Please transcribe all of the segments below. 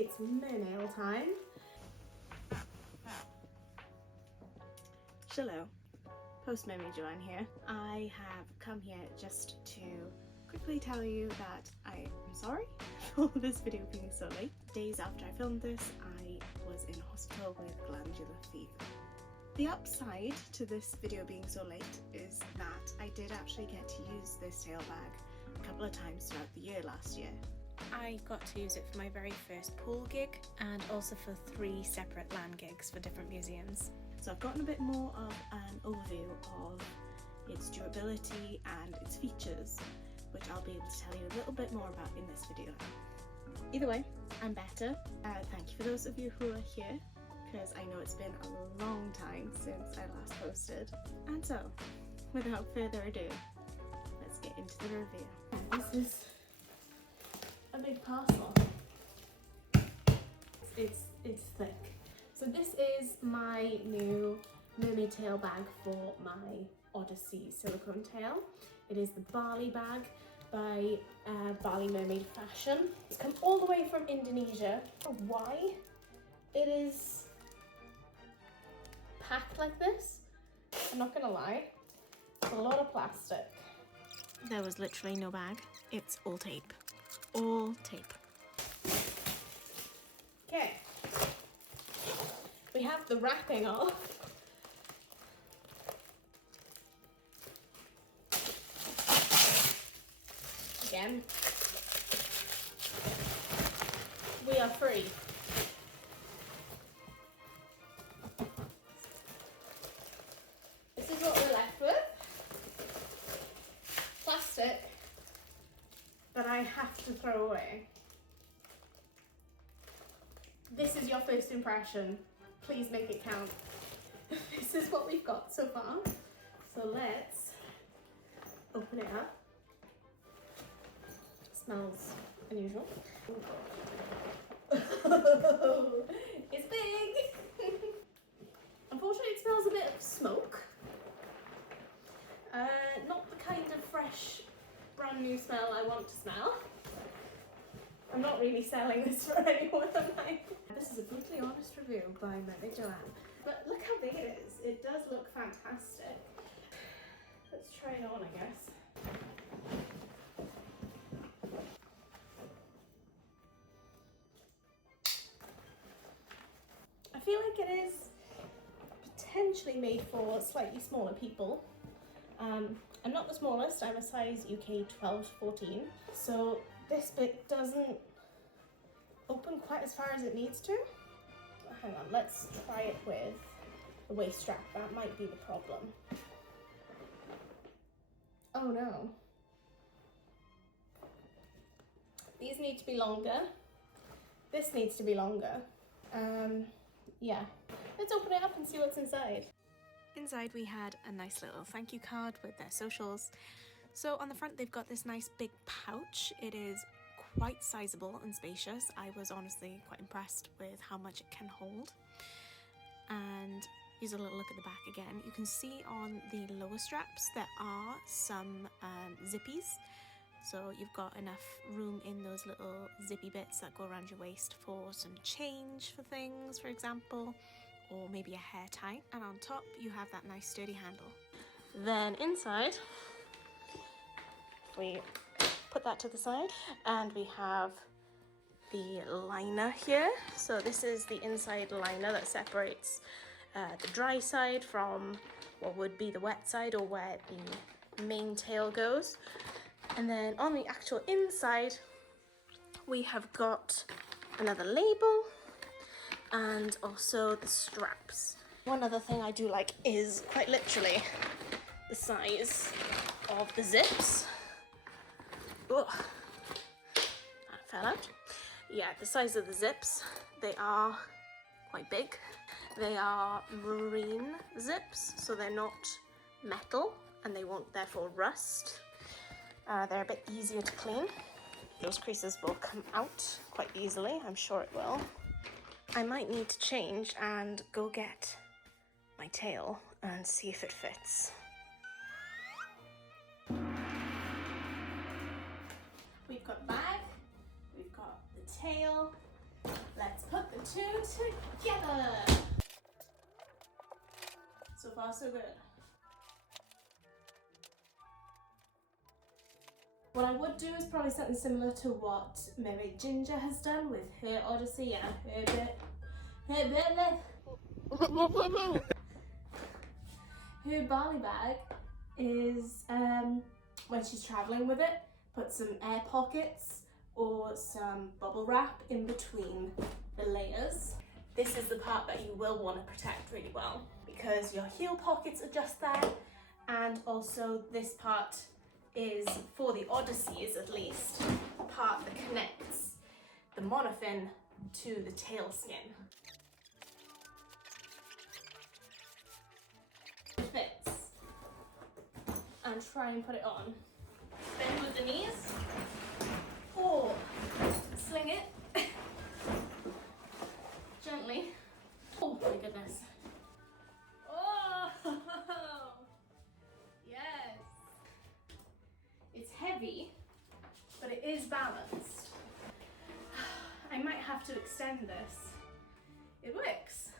it's mermaid time. Hello, Post Mermaid Joanne here. I have come here just to quickly tell you that I am sorry for this video being so late. Days after I filmed this, I was in hospital with glandular fever. The upside to this video being so late is that I did actually get to use this tail bag a couple of times throughout the year last year. I got to use it for my very first pool gig and also for 3 separate land gigs for different museums. So I've gotten a bit more of an overview of its durability and its features, which I'll be able to tell you a little bit more about in this video. Either way, I'm better. Thank you for those of you who are here, because I know it's been a long time since I last posted. And so, without further ado, let's get into the review. This is a big parcel. It's thick. So this is my new mermaid tail bag for my Odyssey silicone tail. It is the Bali bag by Bali Mermaid Fashion. It's come all the way from Indonesia. Why it is packed like this, I'm not gonna lie, it's a lot of plastic. There was literally no bag, it's all tape. All tape. Okay. We have the wrapping off. Again. We are free. This is what we're left with. Plastic that I have to throw away. This is your first impression. Please make it count. This is what we've got so far. So let's open it up. It smells unusual. It's big! Unfortunately, it smells a bit of smoke. Not the kind of fresh, brand new smell I want to smell. I'm not really selling this for anyone, am I? This is a brutally honest review by Mermaid Joanne. But look how big it is. It does look fantastic. Let's try it on, I guess. I feel like it is potentially made for slightly smaller people. I'm not the smallest, I'm a size UK 12-14, so this bit doesn't open quite as far as it needs to. Hang on, let's try it with the waist strap, that might be the problem. Oh no. These need to be longer. This needs to be longer. Yeah. Let's open it up and see what's inside. Inside we had a nice little thank you card with their socials. So on the front they've got this nice big pouch. It is quite sizable and spacious. I was honestly quite impressed with how much it can hold. And here's a little look at the back again. You can see on the lower straps there are some zippies. So you've got enough room in those little zippy bits that go around your waist for some change for things, for example, or maybe a hair tie. And on top you have that nice sturdy handle. Then inside, we put that to the side and we have the liner here. So this is the inside liner that separates the dry side from what would be the wet side, or where the main tail goes. And then on the actual inside we have got another label and also the straps. One other thing I do like is quite literally the size of the zips. Oh, that fell out. Yeah, the size of the zips, they are quite big. They are marine zips, so they're not metal and they won't therefore rust. They're a bit easier to clean. Those creases will come out quite easily, I'm sure it will. I might need to change and go get my tail and see if it fits. We've got the bag, we've got the tail, Let's put the two together. So far, so good. What I would do is probably something similar to what Mermaid Ginger has done with her Odyssey and her Bali bag is when she's traveling with it, put some air pockets or some bubble wrap in between the layers. This is the part that you will want to protect really well because your heel pockets are just there, and also this part is, for the Odysseys at least, the part that connects the monofin to the tail skin. It fits. And try and put it on. Bend with the knees. Or sling it gently. Oh my goodness. Oh yes. It's heavy, but it is balanced. I might have to extend this. It works.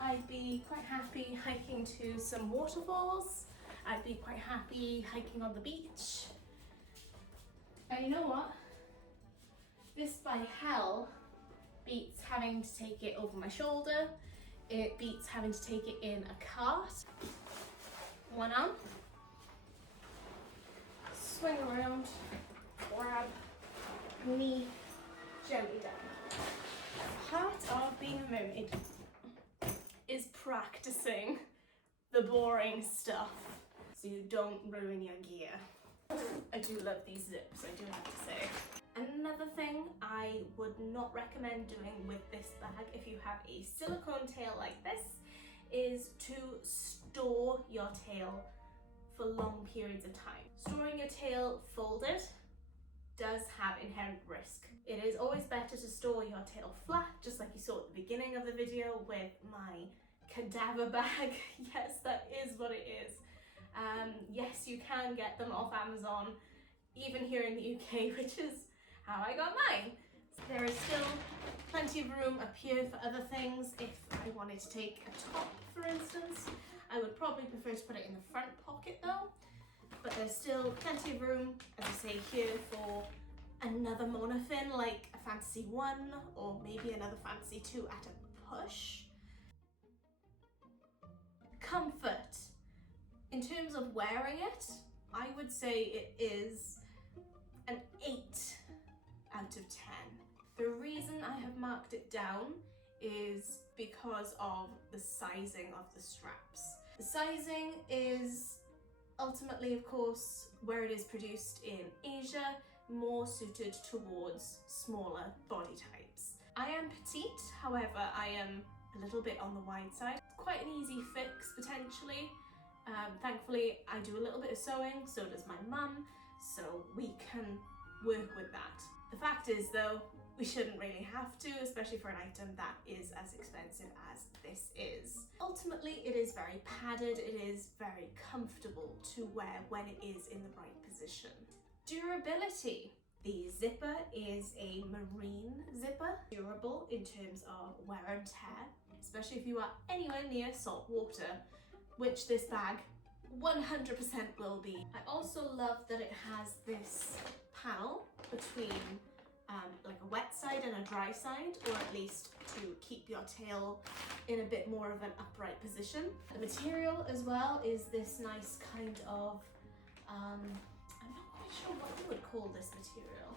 I'd be quite happy hiking to some waterfalls. I'd be quite happy hiking on the beach. And you know what? This by hell beats having to take it over my shoulder. It beats having to take it in a cart. One arm. Swing around. Grab. Knee. Gently down. Part of being a mermaid is practicing the boring stuff so you don't ruin your gear. I do love these zips, I do have to say. Another thing I would not recommend doing with this bag if you have a silicone tail like this is to store your tail for long periods of time. Storing your tail folded does have inherent risk. It is always better to store your tail flat, just like you saw at the beginning of the video with my cadaver bag. Yes, that is what it is. Yes, you can get them off Amazon, even here in the UK, which is how I got mine. There is still plenty of room up here for other things. If I wanted to take a top, for instance, I would probably prefer to put it in the front pocket though. But there's still plenty of room, as I say here, for another monofin like a Fantasy 1 or maybe another Fantasy 2 at a push. Comfort. In terms of wearing it, I would say it is an 8 out of 10. The reason I have marked it down is because of the sizing of the straps. The sizing is ultimately, of course, where it is produced in Asia, more suited towards smaller body types. I am petite, however, I am a little bit on the wide side. Quite an easy fix, potentially. Thankfully, I do a little bit of sewing, so does my mum, so we can work with that. The fact is, though, we shouldn't really have to, especially for an item that is as expensive as this is. Ultimately, it is very padded, it is very comfortable to wear when it is in the right position. Durability. The zipper is a marine zipper, durable in terms of wear and tear, especially if you are anywhere near salt water, which this bag 100% will be. I also love that it has this panel between like a wet side and a dry side, or at least to keep your tail in a bit more of an upright position. The material as well is this nice kind of, I'm not quite sure what you would call this material.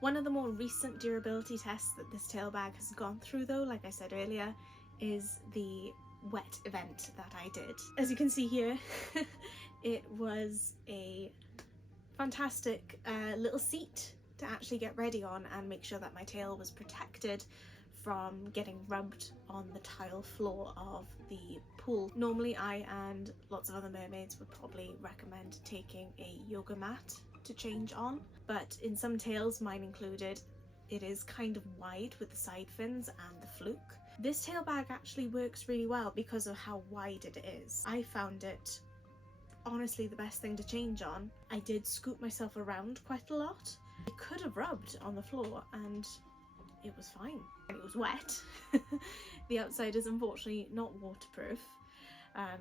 One of the more recent durability tests that this tail bag has gone through though, like I said earlier, is the wet event that I did. As you can see here, it was a fantastic little seat to actually get ready on and make sure that my tail was protected from getting rubbed on the tile floor of the pool. Normally I and lots of other mermaids would probably recommend taking a yoga mat to change on, but in some tails, mine included, it is kind of wide with the side fins and the fluke. This tail bag actually works really well because of how wide it is. I found it honestly the best thing to change on. I did scoop myself around quite a lot. I could have rubbed on the floor and it was fine. It was wet. The outside is unfortunately not waterproof,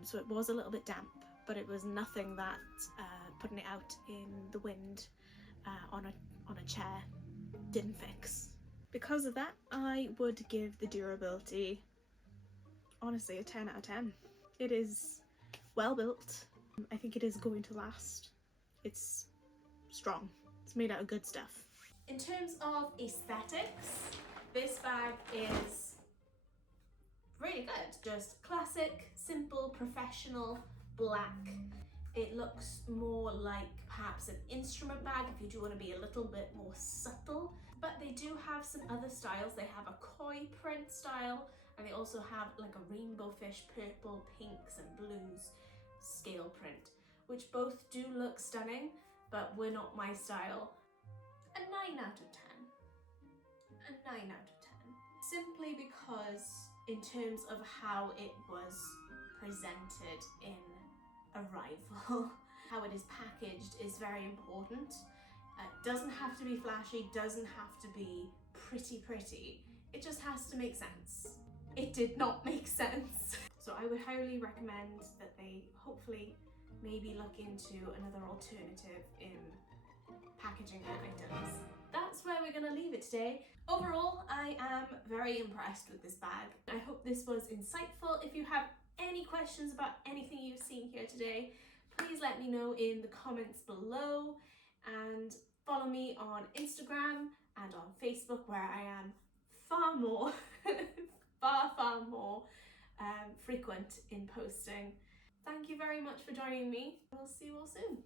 so it was a little bit damp, but it was nothing that putting it out in the wind on a chair didn't fix. Because of that, I would give the durability honestly a 10 out of 10. It is well built. I think it is going to last. It's strong. It's made out of good stuff. In terms of aesthetics, this bag is really good. Just classic, simple, professional, black. It looks more like perhaps an instrument bag if you do want to be a little bit more subtle. But they do have some other styles. They have a koi print style, and they also have like a rainbow fish, purple, pinks and blues scale print, which both do look stunning, but were not my style. A 9 out of 10. A 9 out of 10. Simply because in terms of how it was presented in arrival, how it is packaged is very important. Doesn't have to be flashy, doesn't have to be pretty. It just has to make sense. It did not make sense. So I would highly recommend that they hopefully maybe look into another alternative in packaging their items. That's where we're gonna leave it today. Overall, I am very impressed with this bag. I hope this was insightful. If you have any questions about anything you've seen here today, please let me know in the comments below, and follow me on Instagram and on Facebook, where I am far more, far more frequent in posting. Thank you very much for joining me. We'll see you all soon.